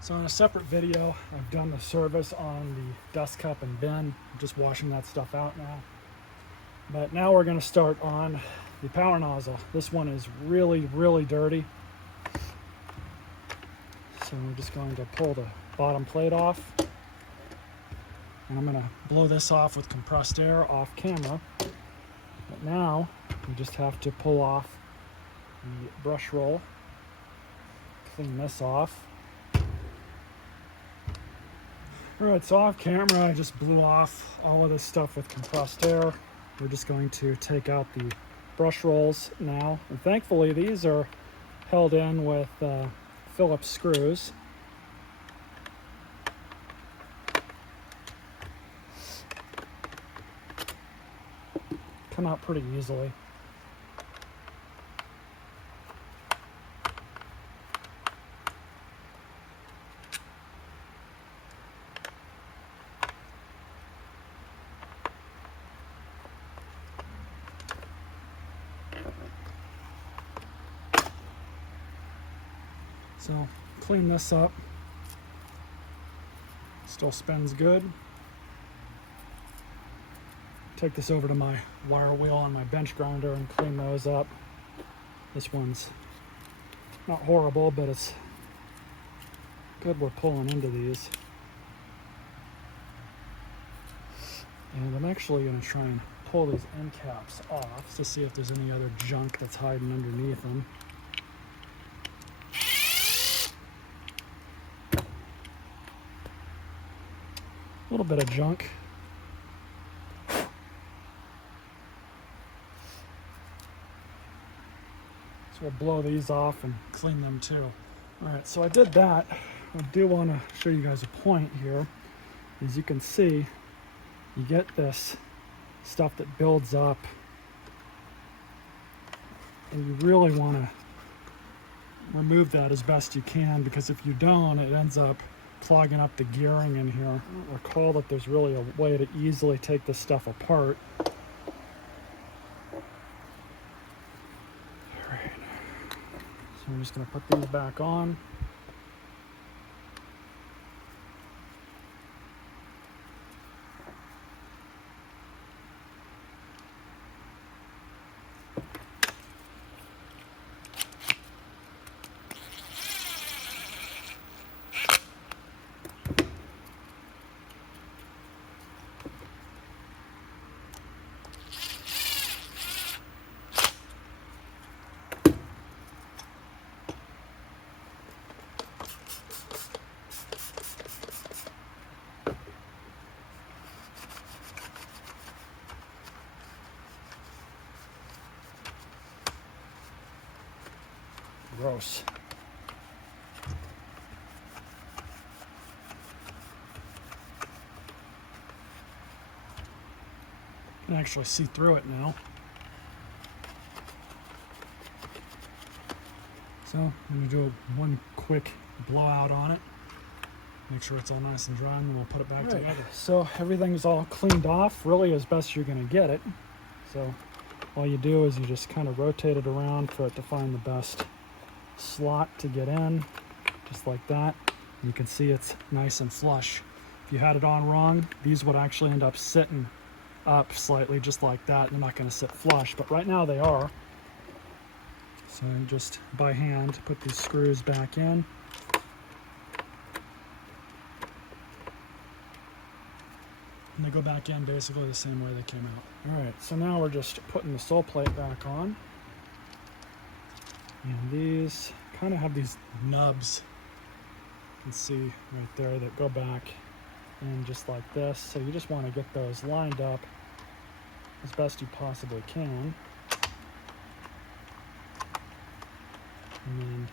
So in a separate video, I've done the service on the dust cup and bin. I'm just washing that stuff out now. But now we're going to start on the power nozzle. This one is really, really dirty. So we're just going to pull the bottom plate off. And I'm going to blow this off with compressed air off camera. But now we just have to pull off the brush roll, clean this off. Alright, so off camera I just blew off all of this stuff with compressed air. We're just going to take out the brush rolls now. And thankfully these are held in with Phillips screws. Come out pretty easily. So clean this up. Still spins good. Take this over to my wire wheel on my bench grinder and clean those up. This one's not horrible, but it's good we're pulling into these. And I'm actually going to try and pull these end caps off to see if there's any other junk that's hiding underneath them. A little bit of junk. So we'll blow these off and clean them too. Alright, so I did that. I do want to show you guys a point here. As you can see, you get this stuff that builds up. And you really want to remove that as best you can, because if you don't, it ends up clogging up the gearing in here. I don't recall that there's really a way to easily take this stuff apart. Alright, so I'm just going to put these back on. Gross. You can actually see through it now. So I'm going to do one quick blowout on it. Make sure it's all nice and dry, and then we'll put it back together. So everything's all cleaned off, really as best you're going to get it. So all you do is you just kind of rotate it around for it to find the best slot to get in, just like that. You can see it's nice and flush. If you had it on wrong, these would actually end up sitting up slightly just like that. They're not going to sit flush, but right now they are. So just by hand put these screws back in. And they go back in basically the same way they came out. Alright, so now we're just putting the sole plate back on. And these kind of have these nubs, you can see right there, that go back in just like this. So you just want to get those lined up as best you possibly can. And then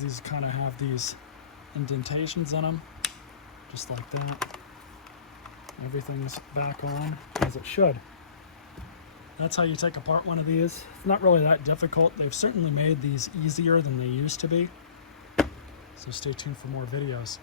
these kind of have these indentations in them, just like that. Everything's back on as it should. That's how you take apart one of these. It's not really that difficult. They've certainly made these easier than they used to be. So stay tuned for more videos.